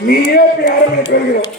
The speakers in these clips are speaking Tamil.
நீயே இப்படி அரவணை பெறுகிறோம்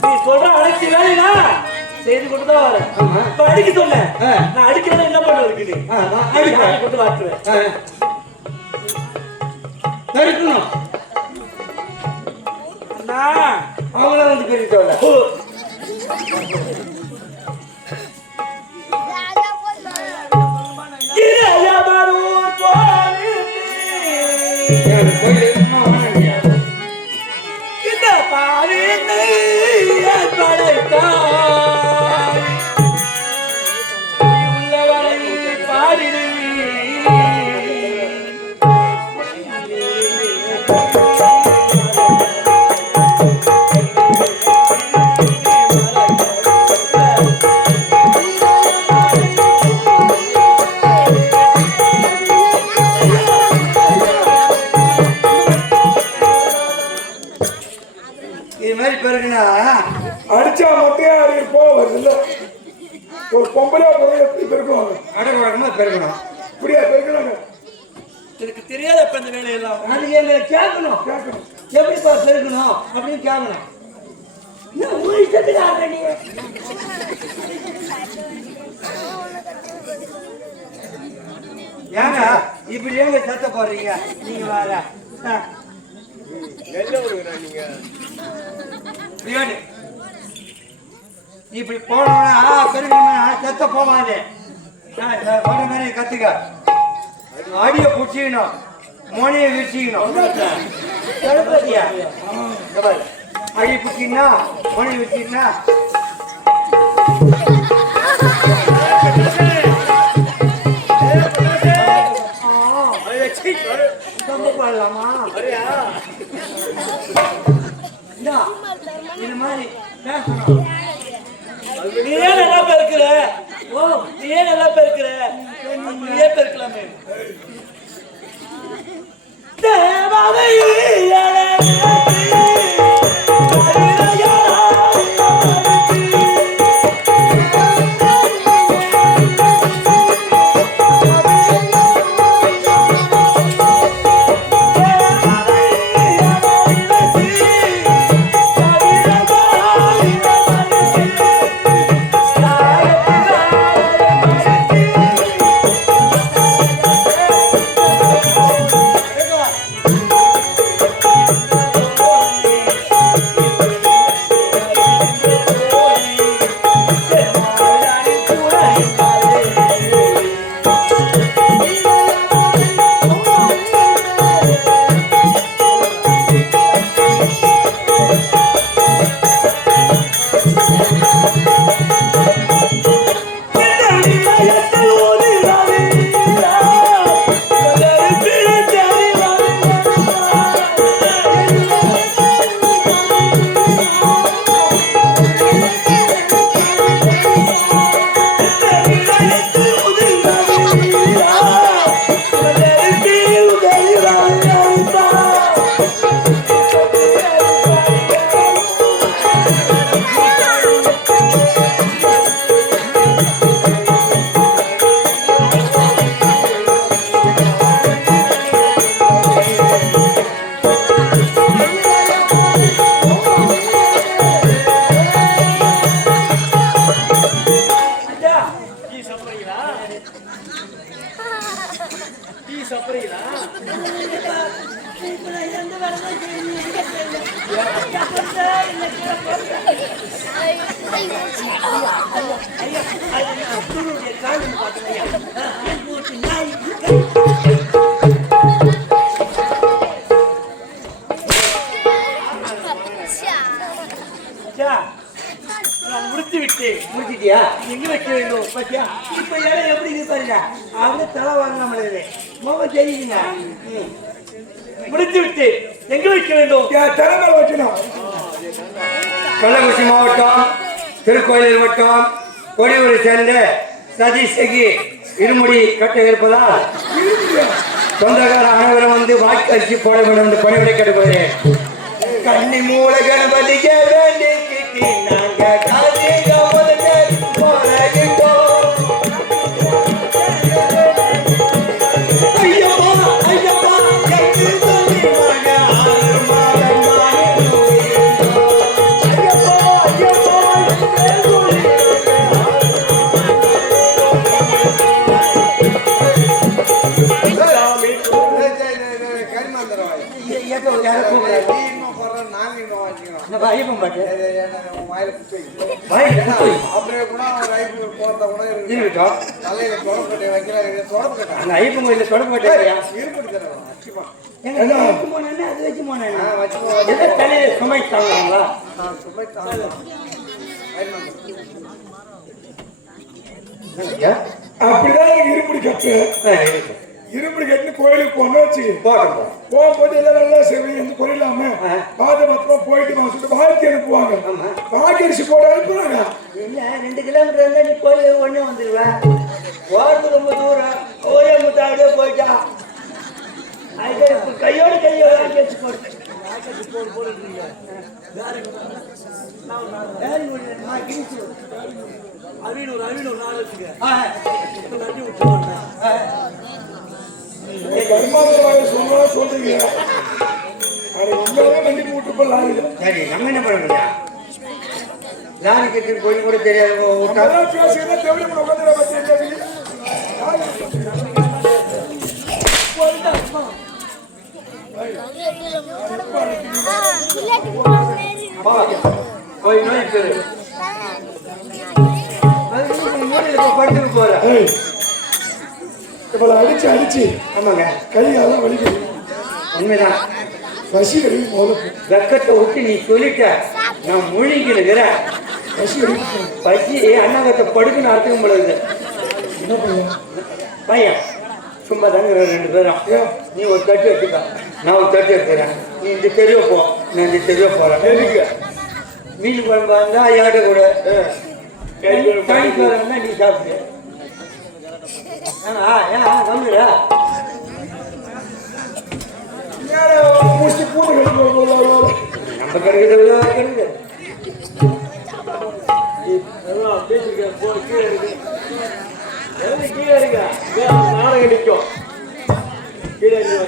நீ சொல்ற அழைச்சி வேலைனா செய்து கொண்டு தான் வரேன் இப்ப அடிக்க சொன்ன நான் அடிக்கிறத என்ன பண்ணுறதுக்கு நீ? அடிக்க கொண்டு வாட்டுவேன் தடுக்கணும் அண்ணா. அவங்கள வந்து பெரியத்தவள ஹோ. Natal. அடிச்சா மொட்டையா அறிவு போக வருது இல்ல ஒரு பொம்பளையா பிறகு எப்படி பெருக்குவாங்க அடக்க வழக்கமா பெருகணும் இப்படியா பெருக்கிறாங்க எனக்கு தெரியாத அப்ப இந்த வேலையெல்லாம். அதுக்கு எங்களை கேட்கணும். கேட்கணும். எப்படிப்பா பெருக்கணும் அப்படின்னு கேட்கணும். என்ன உன் இஷ்டத்துக்கு ஆடுற நீ? ஏங்க இப்படி ஏங்க சத்த போடுறீங்க? நீங்க வேற ஆ. நீ இப்படி போனா பெருமையா செத்த போவாது போன மாதிரி கத்துக்க. அடிய பிடிச்சிக்கணும். மோனையை விரிச்சிக்கணும் அடி பிடிச்சிங்கன்னா மோனையை விரிச்சிங்கன்னா ரொம்ப பாடலாமா? இந்தா, மாதிரி பேசணும். நீ ஏன் நல்லா பெருக்கிற? ஓ நீ ஏன் நல்லா பெருக்கிற? நீயே பெருக்கலாமே. தேவதை முடித்து விட்டு எங்க வைக்க வேண்டும்? என் திறமை கள்ளக்குறிச்சி மாவட்டம் திருக்கோயிலூர் வட்டம் கொடியூரை சேர்ந்த சதீஷகி இருமுடி கட்ட இருப்பதால் சொந்தக்கார அனைவரும் வந்து வாக்கு அரிசி போட வேண்டும் என்று பணிவிடை கேட்டுக்கொள்கிறேன் கன்னி மூல கணபதிக்கு வேண்டிக்கிட்டு நாங்க இருக்கட்டும். அந்த ஐயப்பன் கோயிலில் வச்சு போனேன்னா அது வச்சு போனேன்னா எதை தலையில சுமை ஐயா, அப்படிதான் இருமுடி கட்டு இருமுடி கட்டுன்னு கோயிலுக்கு போனா வச்சு. போகும்போது எல்லாம் நல்லா செய்வேன் எந்த குறையில்லாம ஆ. பாத பத்திரமா போயிட்டு சொல்லிட்டு வாழ்க்கை அனுப்புவாங்க. வாழ்க்கை அரிசி போட அனுப்புறாங்க. இல்ல ரெண்டு கிலோமீட்டர் இருந்தா நீ கோயில் உடனே வந்துருவ. போறது ரொம்ப தூரம். ஒரே முட்டாடியே போயிட்டா. அது இப்ப கையோட கையோட ஒண்ணு, நான் கிழிச்சு. அவினூர் அவினூர் நாள் வச்சுக்க ஆ, நன்றி விட்டுருவாங்க சொல்றீங்க. அது சரி நம்ம என்ன பண்ண முடியும்? லாரி கட்டி கோயில் கூட தெரியாது. பேசுகிறதா உட்காந்து போ. இப்ப அடிச்சு அடிச்சு. ஆமாங்க. கையெல்லாம் வலிக்குது உண்மைதான். பசி கழுவி முதல்ல வெக்கத்தை விட்டு நீ சொல்லிட்ட நான் முழுங்கினுக்கிறேன் பசி கழுவி பசி அண்ணாங்கத்தை படுக்குன்னு அர்த்தம் பொழுது என்ன பண்ணுவோம் பையன். சும்மா தாங்க ரெண்டு பேரும். நீ ஒரு தட்டு எடுத்துக்க. நான் ஒரு தட்டு எடுத்துக்கிறேன். நீ இந்த தெருவை போ. நான் இந்த தெருவை போறேன். எதுக்கு? மீன் குழம்பு வந்தா யார்கிட்ட கூட? தனி குழம்புனா நீ சாப்பிடு. கீழே இருக்கு எல்லாம்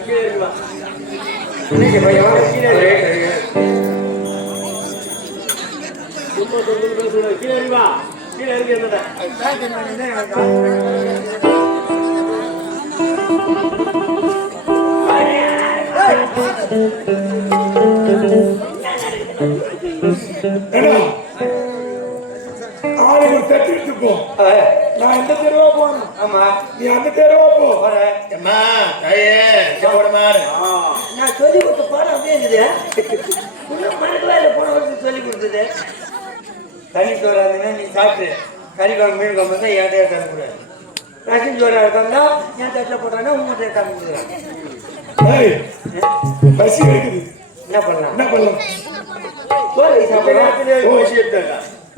கீழே கீழே இருக்கு என்னடா நான் இந்த தெருவா போறேன்? ஆமா. நீ அந்த தெருவா போ. போறேன் நான் சொல்லி கொடுத்த பாடம் அப்படியே இருக்குது. இன்னும் மறக்கவே இல்லை போன வருஷம் சொல்லி கொடுத்தது. நீ சாப்பிட்டு கறி குழம்பு மீன் குழம்பு தான் ஏட்டையா தரக்கூடாது. ரசம் சோறா இருந்தா என் தட்டில் போட்டானா உங்கள்கிட்ட காமிக்கிறான் ஏய் பசி எடுக்குது என்ன பண்ணலாம் என்ன பண்ணலாம்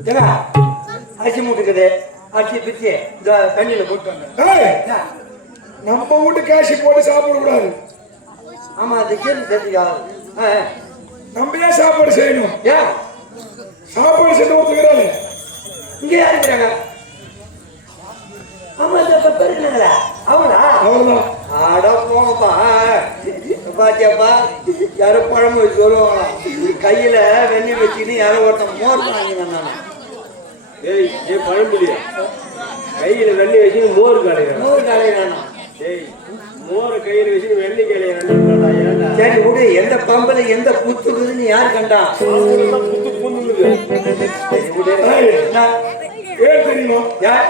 ஏங்க அரிசி மூட்டுக்குது அரிசி பிச்சு இந்த தண்ணியில போட்டு வந்தேன்? நம்ம வீட்டு காசு போட்டு சாப்பிட கூடாது ஆமா அது கேள்வி தெரிஞ்சுக்கா நம்ம ஏன் சாப்பாடு செய்யணும் ஏன் சாப்பாடு செஞ்சு ஒத்துக்கிறாரு இங்கே யார் இருக்கிறாங்க ஆமா இந்த பக்கம் இருக்கிறாங்களா அவங்களா அவ்வளவுதான் ஆட போங்கப்பா. பாத்தியாப்பா யாரோ பழம் வச்சு சொல்லுவாங்களா? கையில வெண்ணெய் வச்சுன்னு யாரோ ஒருத்தன் மோர் வாங்கி வந்தாங்க ஏய் ஏ பழம்புலியா கையில வெண்ணி வச்சு மோர் கலையிறான் நூறு கலையிறானா டேய் மோரை கையில வச்சு வெண்ணி கலையிறான் ஏன்டா சரி விடு. எந்த பம்பல எந்த புத்துக்குதுன்னு யார் கண்டா? புத்து சரி விடு. ஏய், ஏன் தெரியுமா? யார்?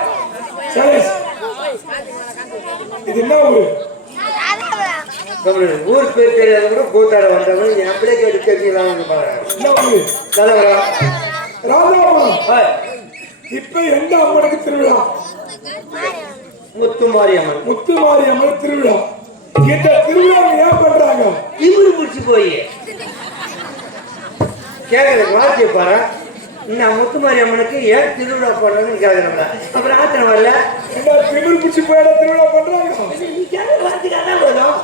சரேஷ் இது என்ன ஊரு. ஊர் பேர் தெரியாத கூட கூத்தாட வந்தவங்க என் பிள்ளை கேட்டு தெரிஞ்சுக்கலாம்னு பாருங்க தலைவரா? ராஜாபுரம் இப்ப எந்த அம்மனுக்கு திருவிழா? முத்து மாரியம்மன் முத்து மாரியம்மன் திருவிழா. இந்த திருவிழா ஏன் பண்றாங்க? இவரு முடிச்சு போய். கேட்கல வார்த்தையை பாரு. நான் முத்து மாரியம்மனுக்கு ஏன் திருவிழா போடுறதுன்னு கேட்கறவங்கள அப்புறம் ஆத்திரம் வரல. திமிர் பிடிச்சி போயிட திருவிழா பண்றாங்க போதும்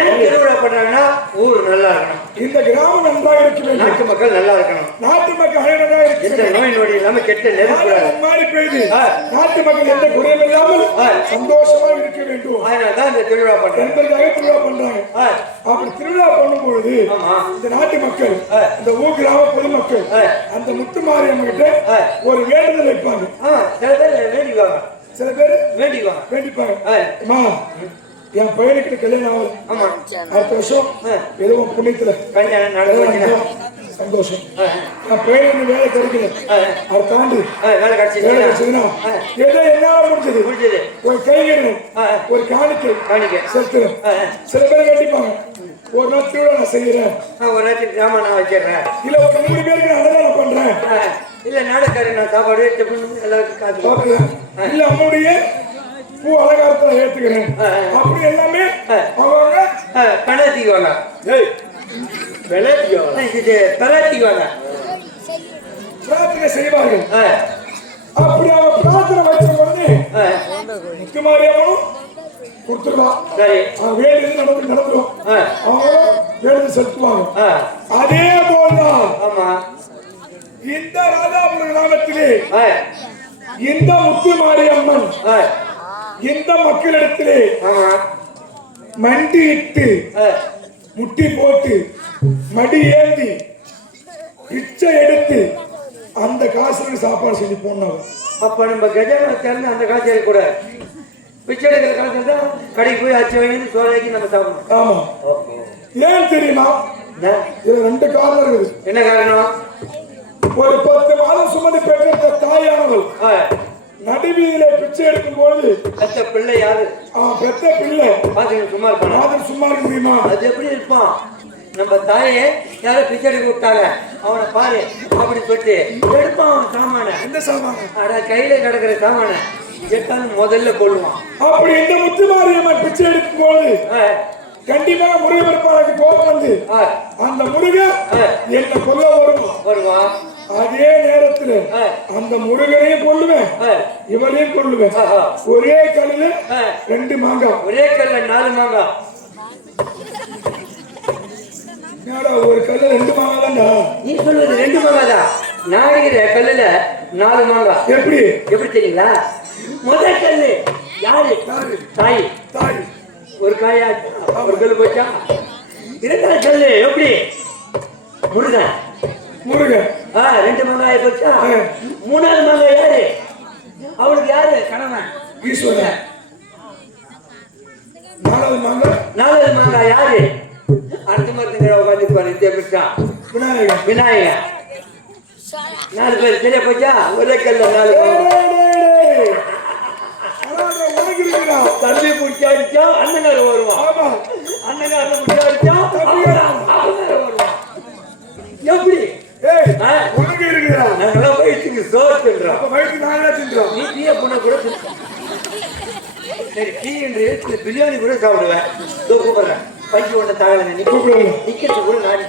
ஏன் திருவிழா பண்றாங்கன்னா ஊர் நல்லா இருக்கணும். இந்த கிராமம் நன்றாக இருக்க நாட்டு மக்கள் நல்லா இருக்கணும். நாட்டு மக்கள் அழகாக இருக்க எந்த நோய் நொடி இல்லாம கெட்ட நாடு மாறி. நாட்டு மக்கள் எந்த குறையும் இல்லாமல் ஆ. சந்தோஷமாக இருக்க வேண்டும். அதனால தான் இந்த திருவிழா பண்றேன் என்பதற்காக திருவிழா பண்றாங்க. அப்படி திருவிழா பண்ணும் பொழுது ஆமா. இந்த நாட்டு மக்கள். இந்த ஊர் கிராம பொதுமக்கள். அந்த முத்து மாரியம்மன் கிட்ட. ஒரு வேண்டுதல் வைப்பாங்க. சில பேர் வேண்டிக்குவாங்க. சில பேர் வேண்டிக்குவாங்க. வேண்டிப்பாங்க. என் பையனுக்கிட்ட கல்யாணம் ஆகும் ஆமா. அடுத்த வருஷம் உன் புண்ணியத்துல. கல்யாணம் கல்யாணம் சந்தோஷம். என் பையனுக்கு வேலை கிடைக்கல. அடுத்த ஆண்டு வேலை கிடைச்சதுன்னா. ஏதோ என்ன முடிஞ்சது. முடிஞ்சது. ஒரு கைகணும் ஒரு காணிக்கை. காணிக்க. ஆ. சில பேர் வேண்டிப்பாங்க ஒரு நாள் திருவிழா நான் செய்யறேன். ஒரு நேரத்துக்கு ஜாமான் நான் வச்சிடுறேன் இல்ல ஒரு நூறு பேருக்கு நான் அன்னதானம் பண்றேன். இல்ல நாடக்காரி நான் சாப்பாடு எல்லாருக்கும் காசு. இல்ல அம்முடைய பூ அலங்காரத்துல ஏத்துக்கிறேன். அப்படி எல்லாமே. அவங்க பணத்திக்குவாங்க இது பணத்திக்குவாங்க பிரார்த்தனை செய்வார்கள். அப்படி அவங்க பிரார்த்தனை வச்ச உடனே முத்துமாரியம்மனும் கொடுத்துருவான். வேண்டியது நடந்து நடந்துடும் அவங்களும் வேண்டுதல் செலுத்துவாங்க அதே போல்தான். ஆமா. இந்த ராஜாபுரம் கிராமத்திலே இந்த முத்து மாரியம்மன் ஆ, இந்த மக்களிடத்திலே ஆமா மண்டியிட்டு ஆ, முட்டி போட்டு மடி ஏந்தி பிச்சை எடுத்து அந்த காசுல சாப்பாடு செஞ்சு போனாங்க அப்ப நம்ம கஜானா திறந்து அந்த காசு எடுக்கக்கூடாது பிச்சை எடுக்கிற காசு இருந்தா கடைக்கு போய் அச்சு வாங்கி சோறாக்கி நம்ம சாப்பிடணும். ஆமா. ஏன் தெரியுமா? என்ன? இதுல ரெண்டு காரணம் இருக்குது. என்ன காரணம்? ஒரு பத்து மாதம் சுமந்து பெற்ற தாயானவள் நடுவீதியில பிச்சை எடுக்கும் பொழுது பெத்த பிள்ளை யாரு? அவன் பெத்த பிள்ளை. பாத்துங்க சும்மா இருப்பானா மாதம் சும்மா இருக்க முடியுமா? அது எப்படி இருப்பான்? நம்ம தாயே யாரோ பிச்சை எடுக்க விட்டாங்க. அவனை பாரு அப்படி சொல்லிட்டு எடுப்பான் அவன் சாமான. எந்த சாமான்? அட கையில கிடக்குற சாமான எடுத்தாலும் முதல்ல கொள்ளுவான் அப்படி இந்த முத்து மாரியம்மன் பிச்சை எடுக்கும் போது ஆ, கண்டிப்பாக முருகன் கோபம் வந்து அந்த முருகன் என்ன கொல்ல வரும் வருவான். அதே நேரத்துல அந்த முருகனையும் கொள்ளுவேன் இவனையும் கொள்ளுவேன். ஒரே கல்லுல. ரெண்டு மாங்காய் ஒரே கல்ல நாலு மாங்காய் ஒரு கல்ல ரெண்டு மாங்காய் தான்டா? நீ சொல்வது ரெண்டு மாங்காய் தான். நான் கல்லுல நாலு மாங்காய் எப்படி? எப்படி தெரியுங்களா? முதல் கல்லு. யாரு? தாய். தாய். ஒரு காயா ஒரு கல்லு போச்சா? இரண்டாவது கல்லு எப்படி? முருகன். முருகன். ஆ ரெண்டு மாங்காய் போச்சா. மூணாவது மாங்காய் யாரு? அவளுக்கு யாரு? கணவன். ஈஸ்வரன். நாலாவது மாங்காய் நாலாவது மாங்காய் யாரு? அடுத்த மரத்துங்கிற உட்காந்து நித்திய பெற்றா விநாயகன். விநாயகர் நாலு பேர் சரியா போச்சா? ஒரே கல்ல நாலு தம்பி பிடிச்சி அடிச்சா அண்ணங்கார வருவான். அண்ணங்கார பிடிச்சி அடிச்சா வருவான். எப்படி? உனக்கு இருக்குடா நாங்கெல்லாம் வயிற்றுக்கு சோறு தின்றோம். அப்ப வயிற்று நாங்களே தின்றோம். நீ டீயை பொண்ணு கூட. சரி டீ என்று பிரியாணி கூட சாப்பிடுவேன். கூப்பிடுறேன் பைக்கு ஒன்று தாகலைங்க நீ நிக்கிறது கூட நாடி